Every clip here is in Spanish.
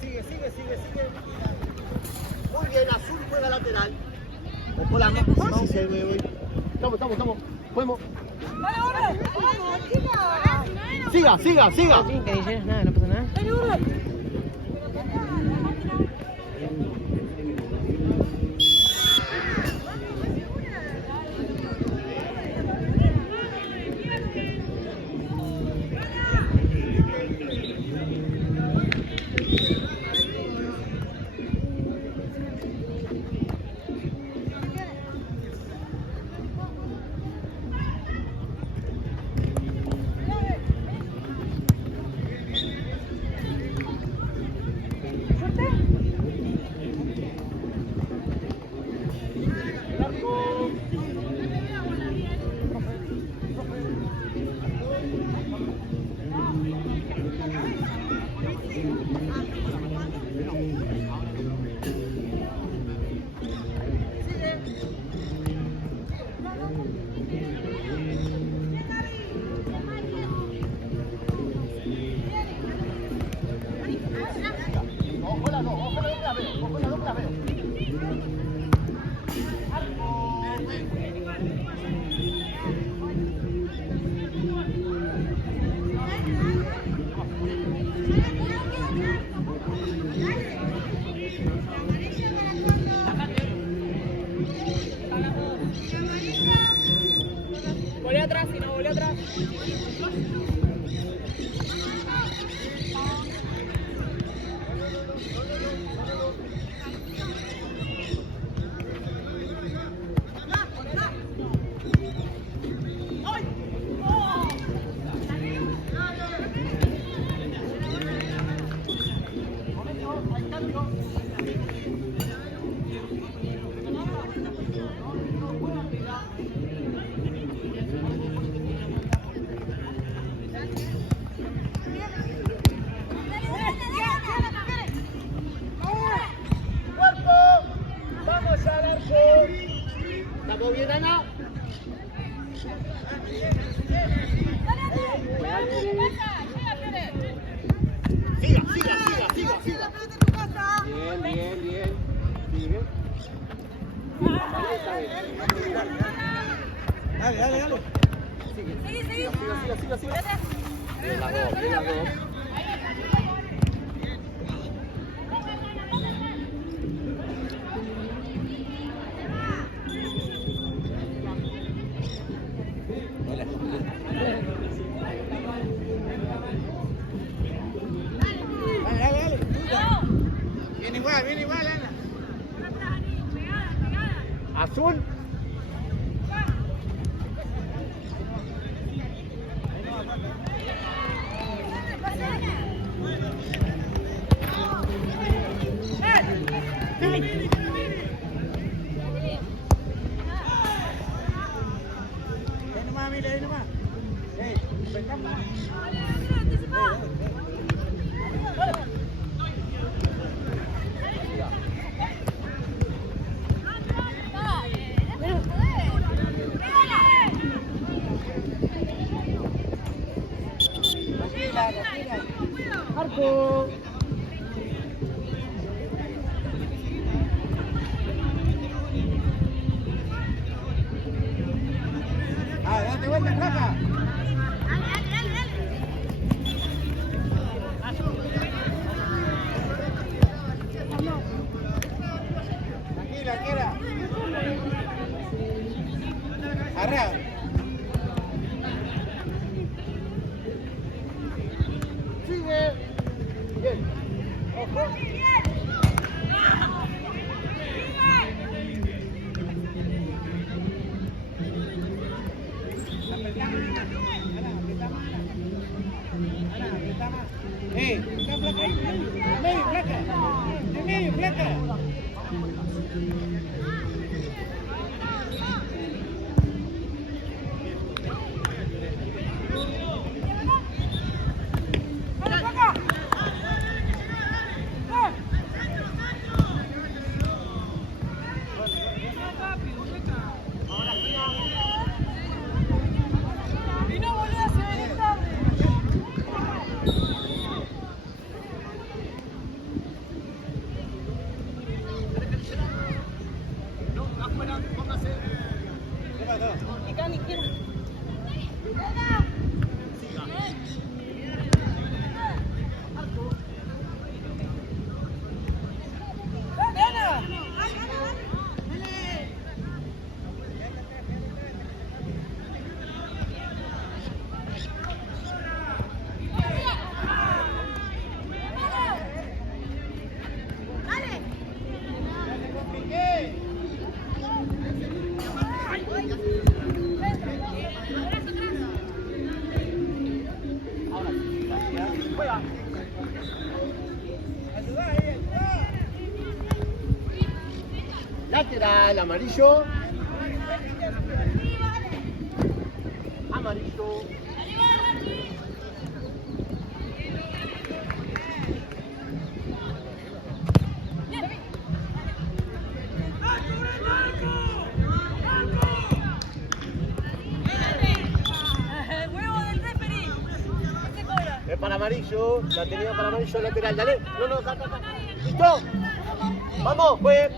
sigue. Muy bien, Azul juega lateral. Ojo la mano. Sí, se ve. Estamos. Podemos. Siga. Sí, que dices nada, no pasa nada. Volvió atrás. ¿Sacó bien, Ana? Siga. Bien. Sigue. Dale. Sigue. Bien las dos. Dale. Viene igual, Ana. Azul. Ahí nomás. Marco. Date vuelta, Flaca. Tranquila, quiera. Arrea. Sigue. Bien. Ojo. Está Flaca ahí. En medio, Flaca. Lateral, amarillo. Amarillo. Es para amarillo, la tenía para amarillo lateral, dale. No, acá. ¿Listo? Vamos, pues.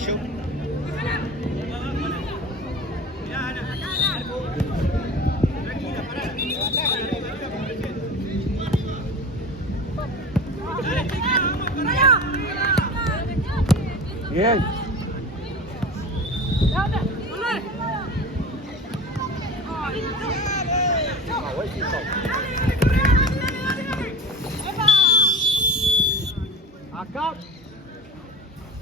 Amarillo. Bien. Acá,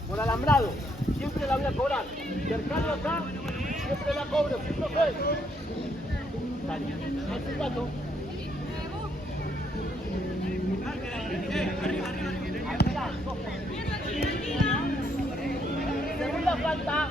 por alambrado, siempre la voy a cobrar. Cercano acá, siempre la cobro. ¿Sí, profe? Dale. Hace cuatro. Segunda falta.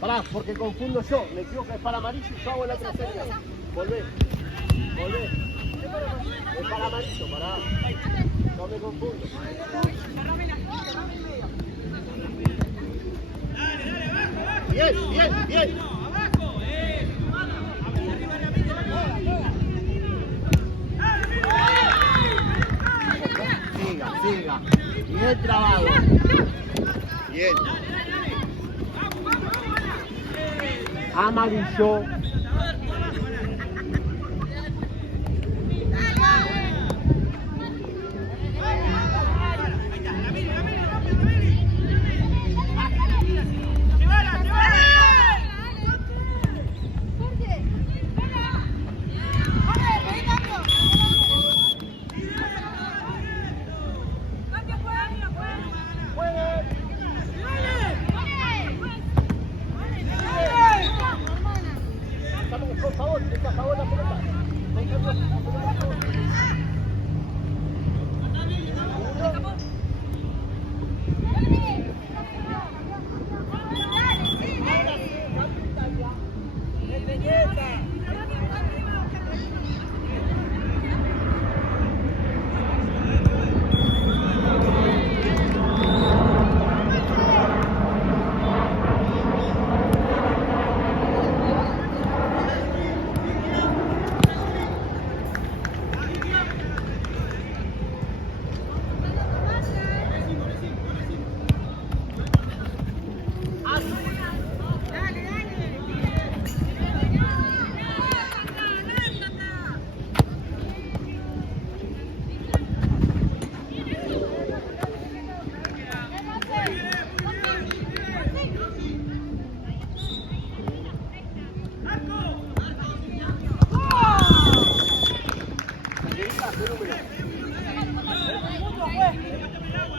Pará, porque confundo yo. Me equivoco, es para amarillo y yo hago la otra señal. Volvé. Volvé. Es para amarillo, pará. No me confundo. Bien, bien, bien. Siga, siga. Bien trabado. Bien. Amarillo. Por favor, por favor, la pelota.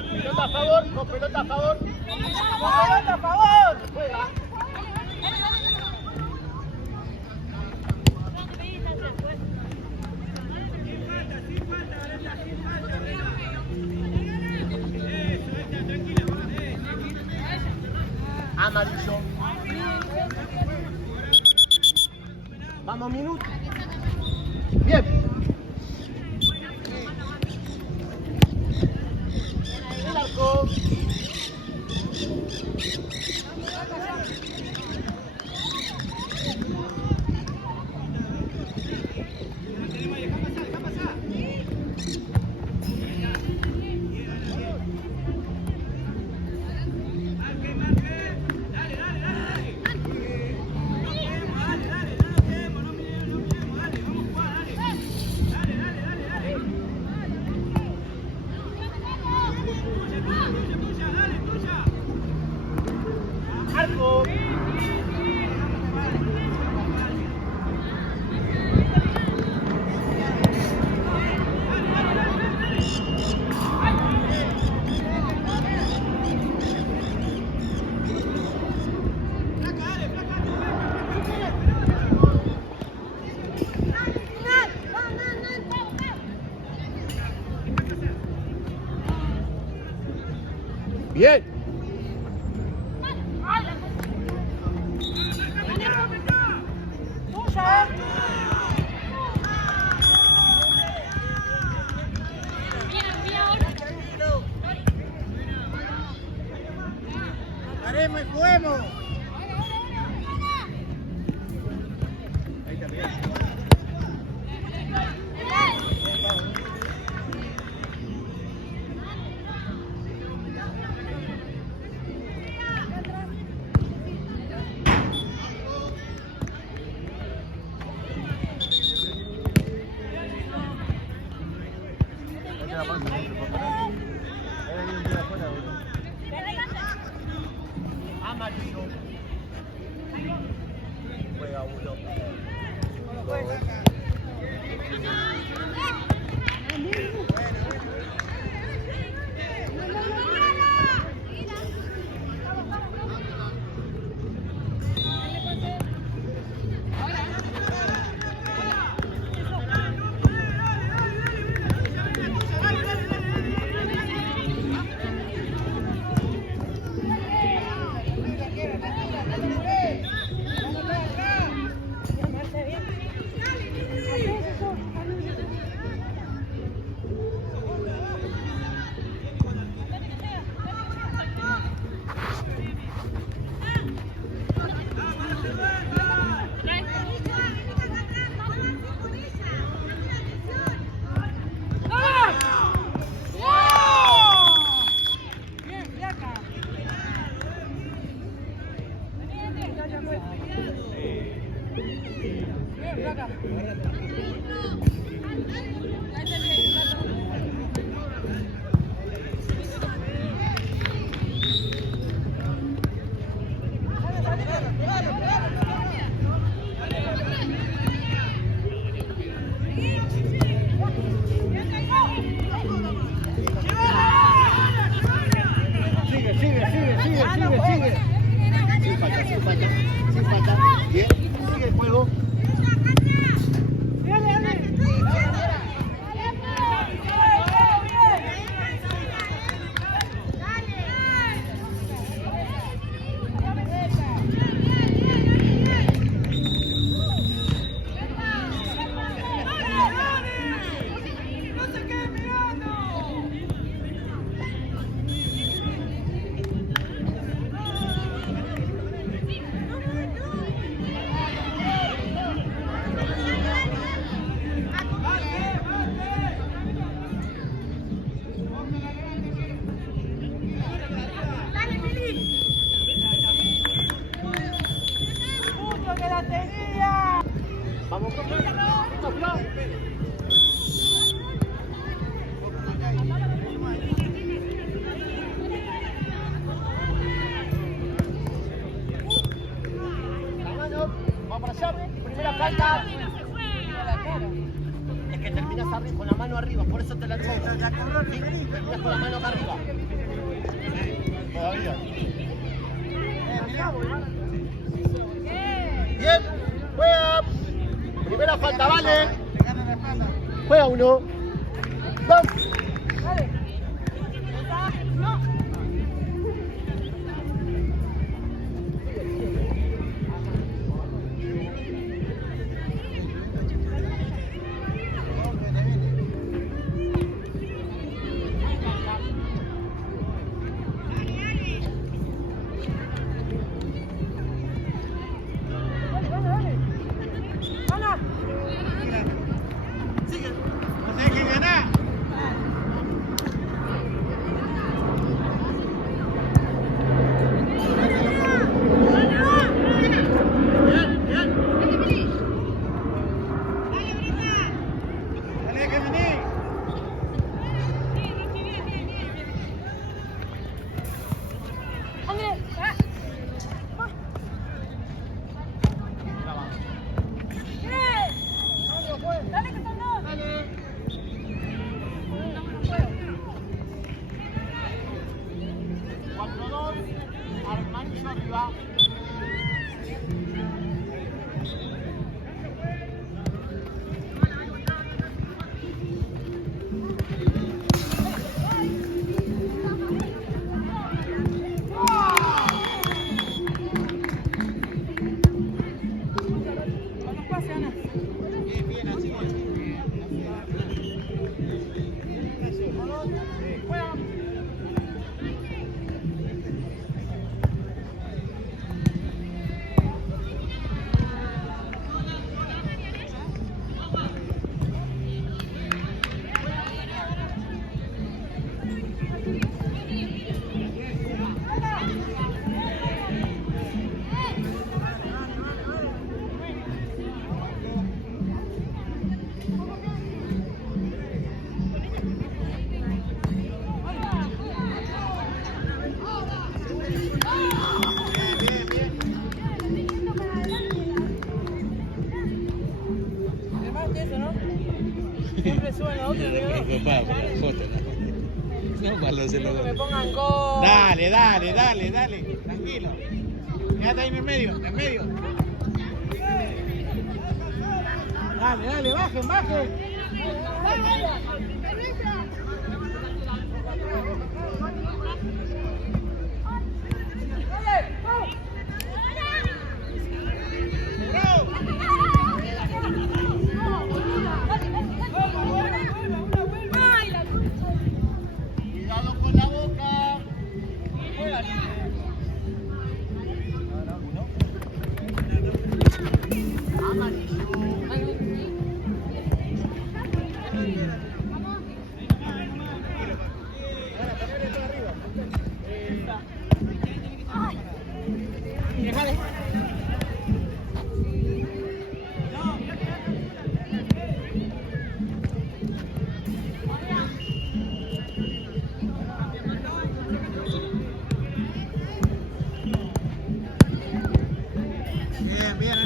Pelota a favor, con pelota a favor. Pelota a favor. Juega. Amarillo. Vamos, minuto. Bien. El arco. Arco. Bien. ¡Haremos y juguemos! Ahí está bien. Amarillo. Juega uno. Sigue. Sin falta. Bien, sigue el juego. Vamos con la mano, vamos para allá, primera falta. Es que terminas arriba, con la mano arriba, por eso te la digo. Sí, terminas con la mano acá arriba. Todavía. Bien, juega. Primera falta, vale. Juega uno. Dos. arriba. otra, Mira, ¿no? preocupado por la foto, ¿no? No, para los Que me celulares. pongan gol. Dale, dale, dale, dale. Tranquilo. Quédate ahí en el medio, en el medio. Dale, dale, bajen, bajen. Cuidado con la boca. Bien, bien.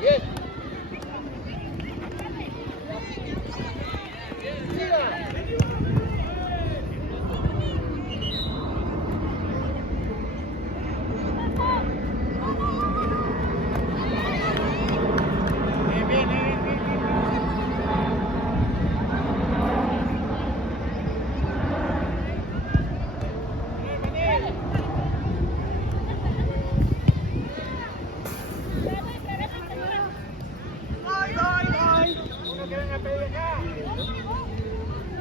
Bien. Bien, bien, bien, bien. Uno que venga a pedir acá.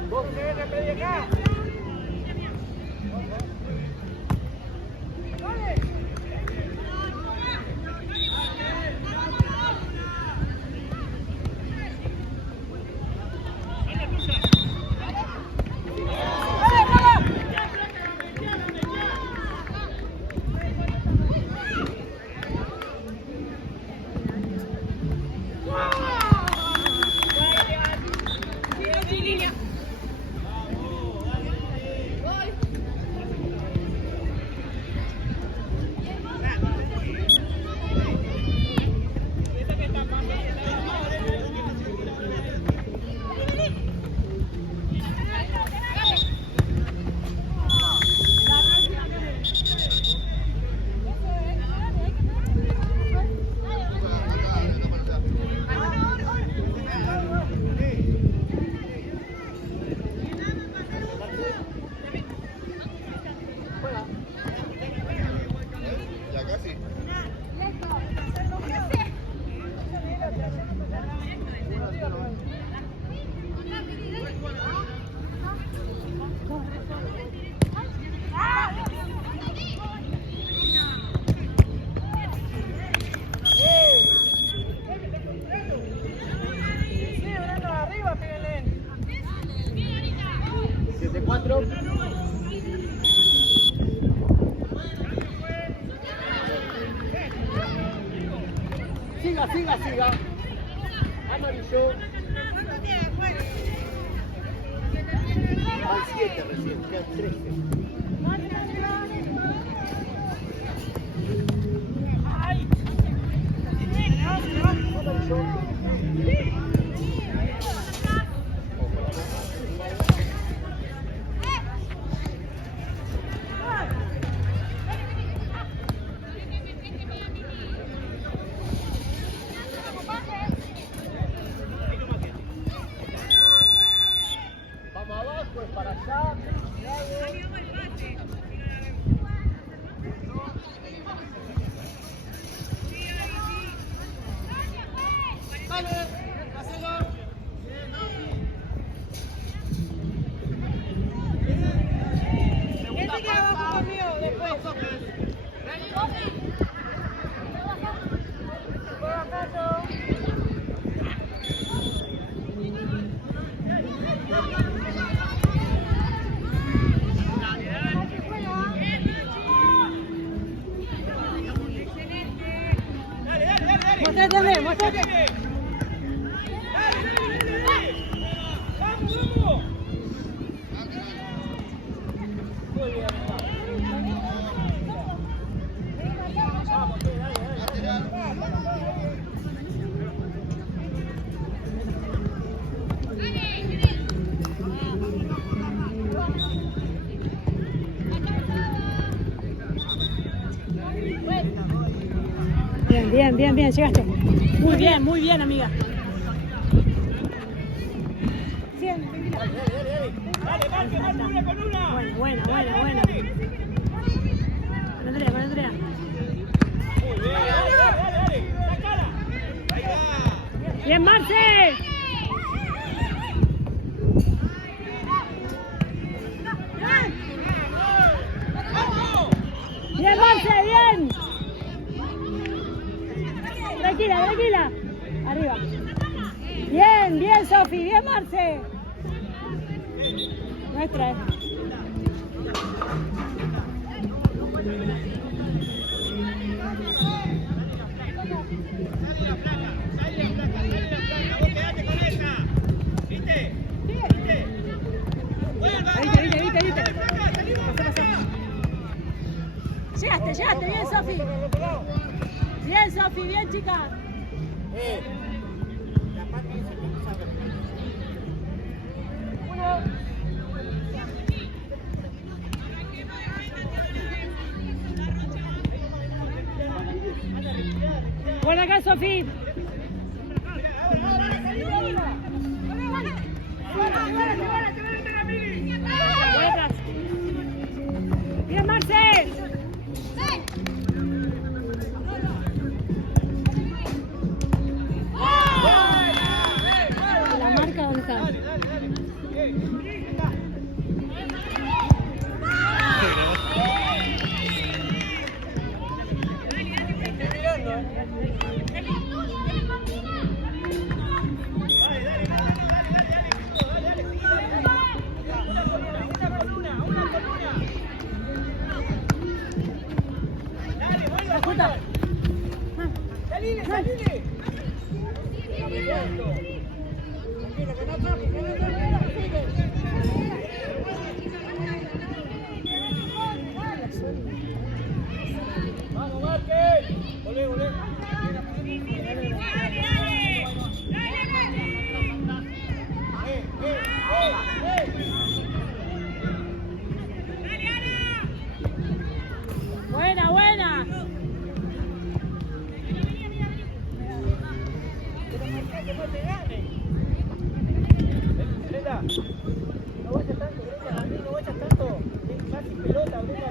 Vos que venga a pedir acá. Ya casi. Sí, Brando, arriba, pégale. 7-4. Siga, siga, siga. Amarillo. Al 7 recién, quedan 13. Amarillo. Vamos abajo, es para allá. Bravo. Muéstrate, muéstrate. Bien, llegaste. Muy bien, amiga. Bien, Dale, marque una con una. Buena. Con Andrea. Muy bien, dale. Sacala. Ahí va. Bien, Marce. Bien, Marce, bien. Tranquila. Arriba. Bien, Sofi. Bien, Marce. Nuestra. Viste. Llegaste, bien, Sofi. Bien, Sofi, bien, chica. Buena acá, Sofi. Bien, Marce. La marca, ¿dónde está? Vamos, Marque. Olé. Buena. Brenda, no vayas tanto, Brenda, no vayas tanto. Más sin pelota, Brenda.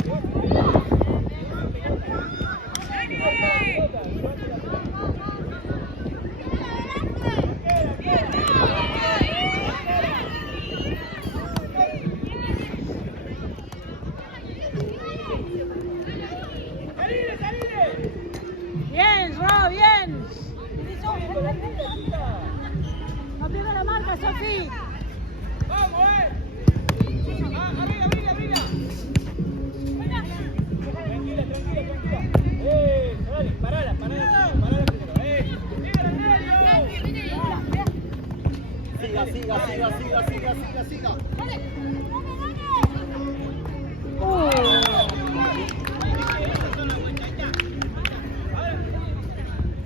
Bien, Ro, bien. No pierdas la marca, Sofi. ¡Vamos, Arriba! Tranquila. Dale, parala primero. Siga.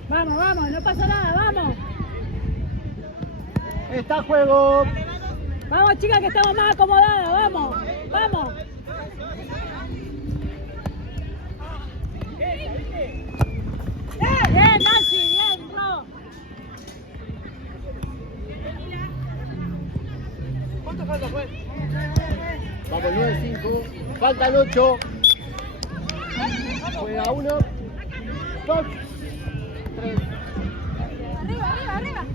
Vamos, no pasa nada, vamos. Está juego. Vamos, chicas, que estamos más acomodadas, vamos. Bien, Nancy, bien, Ro. ¿Cuánto falta, pues? Vamos, 9-5. Faltan 8. Juega 1, 2, 3. Arriba.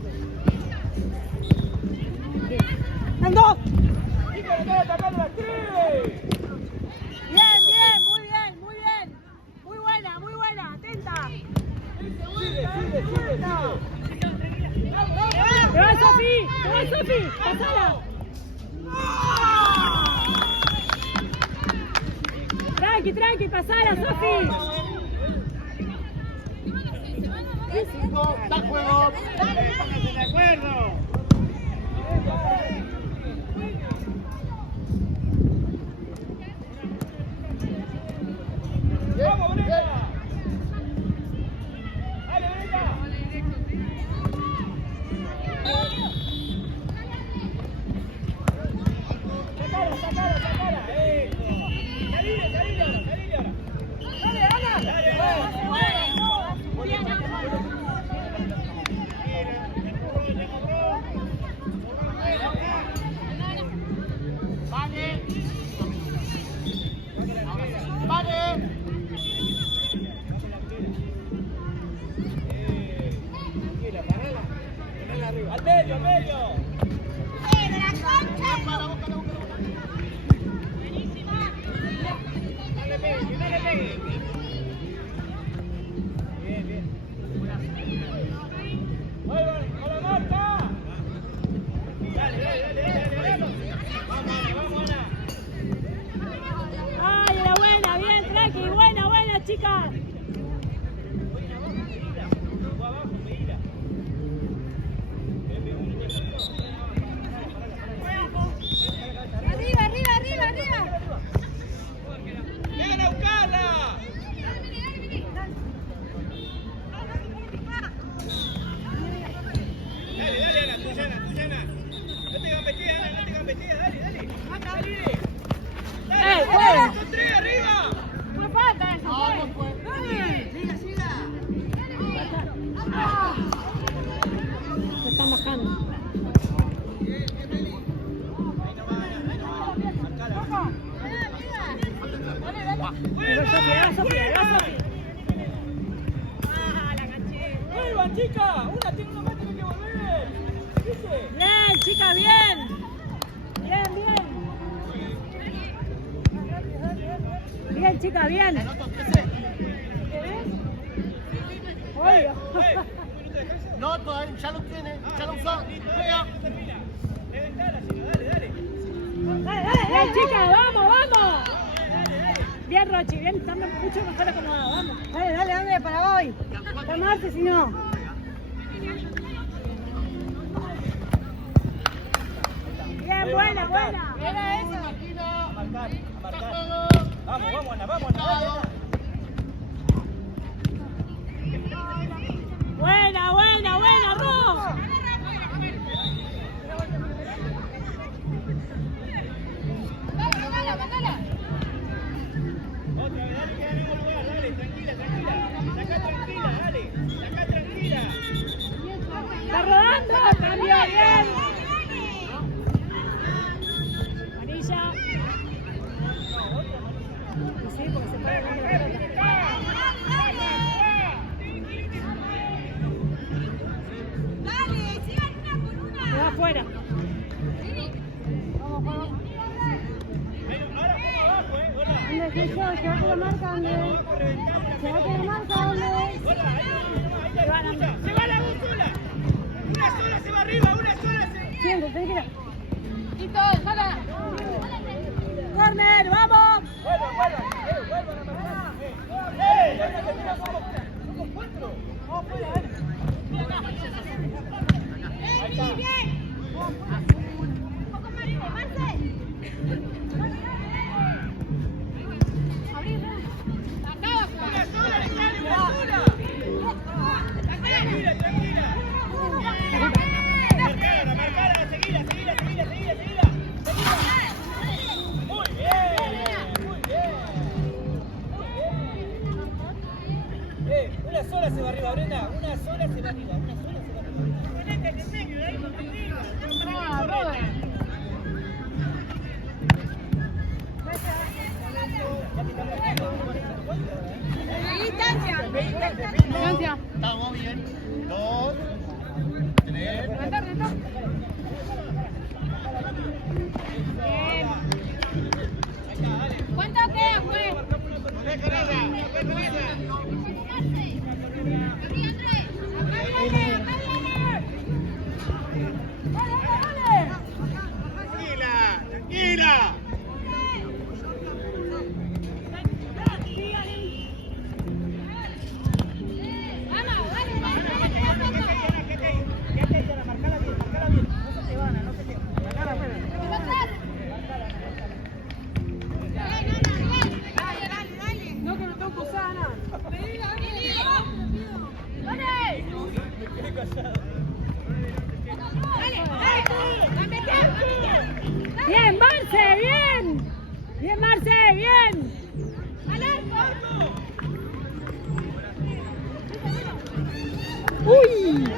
¡En 2! Bien, muy buena, atenta. Sigue. ¡Te va, Sofi! ¡Pasala! Tranqui, pasala, Sofi. 5, da juego. Pónganse de acuerdo. ¡Vamos, Brenda! ¡Dale, Brenda! ¡Sacala! ¡Eso! ¡Salile ahora! ¡Dale, Ana! ¡Dale, ¡al medio, al medio! ¡De la concha! ¡Buenísima! ¡No le pegue! Bien. ¡Vuelvan a la marca! Dale. Vamos, Ana. ¡Ay, era buena! ¡Bien, Treki! ¡Buena, chicas! ¡Arriba! ¡Vengan a buscarla! Dale, Ana, tuya, Ana. No tengan vestida, dale. ¡Ey, fuera! ¡Son 3 arriba! ¡No falta eso! No fue. ¡Siga! Se están bajando. Era Sofía. ¡Ah, la caché! ¡Vuelvan, chica! Una tiene que volver. ¿Viste? Bien, chicas, bien. Bien, chicas, bien. Obvio. No, todavía ya lo tiene, ya lo usó. Juega. Dale. Bien, chicas, vamos. Bien, Rochi, bien, estamos mucho mejor acomodados, vamos. Dale, André, para hoy. Tomarse si no. Bien, buena. Era eso. A marcar. Vamos, Ana, dale. Buena, Ros. ¡Mandala! Otra vez, dale, que ganemos lugar, dale, tranquila. Sacá tranquila. Está rodando, cambio, bien. Amarilla. Sí, porque se para la pelota. ¡Dale! ¡Sigan una! Se va afuera. Ahora abajo, hola. ¿Dónde fui yo? ¿Se va a que la marca? ¿Dónde? ¿Se va a que la marca? ¿Dónde? Se va la voz sola. Una sola se va arriba, Siempre, tranquila. ¡Listo! ¡Saca! ¡Corner, vamos! Vuelvan a marcar. Somos 4. Vamos fuera, dale. Ahí está. ¡Bien! ¡Un poco más arriba, Marce! ¡Abrir! Una sola le sale, una sola. Tranquila. Marcala, seguila. Muy bien. Una sola se va arriba, Brenda. Una sola se va arriba. ¡Distancia! Estamos bien. 2, 3. ¿Cuánto queda, pues? Tranquila. ¡Vamos, dale!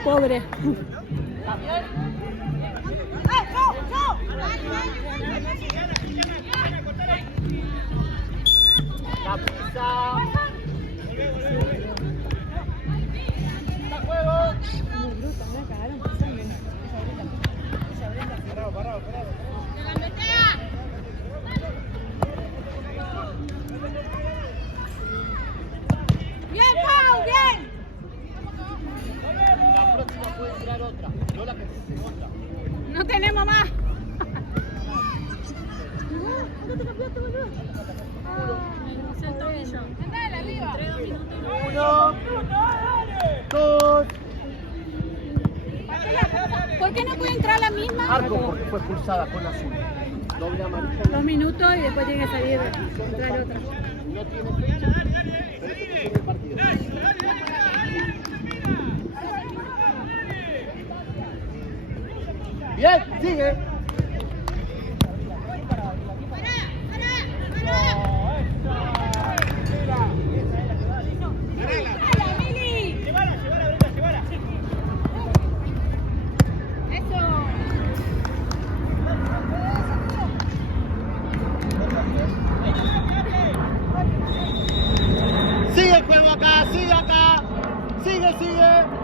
Pobre. La pisa. Está juego. Muy bruta, me cagaron pisando. Bien, Pau, bien. La próxima puede entrar otra. No la que se otra. No tenemos más. Andale, arriba. 1, 2. ¿Por qué no puede entrar la misma? Arco porque fue expulsada con azul. Doble amarilla. 2 minutos y después tiene que salir entrar otra. No tiene fecha. Pero se puso en el partido. Bien, sigue. ¡Dale, Mili! Llevara, Brenda, llevara. ¡Eso! Sigue el juego acá, sigue acá. Sigue, sigue.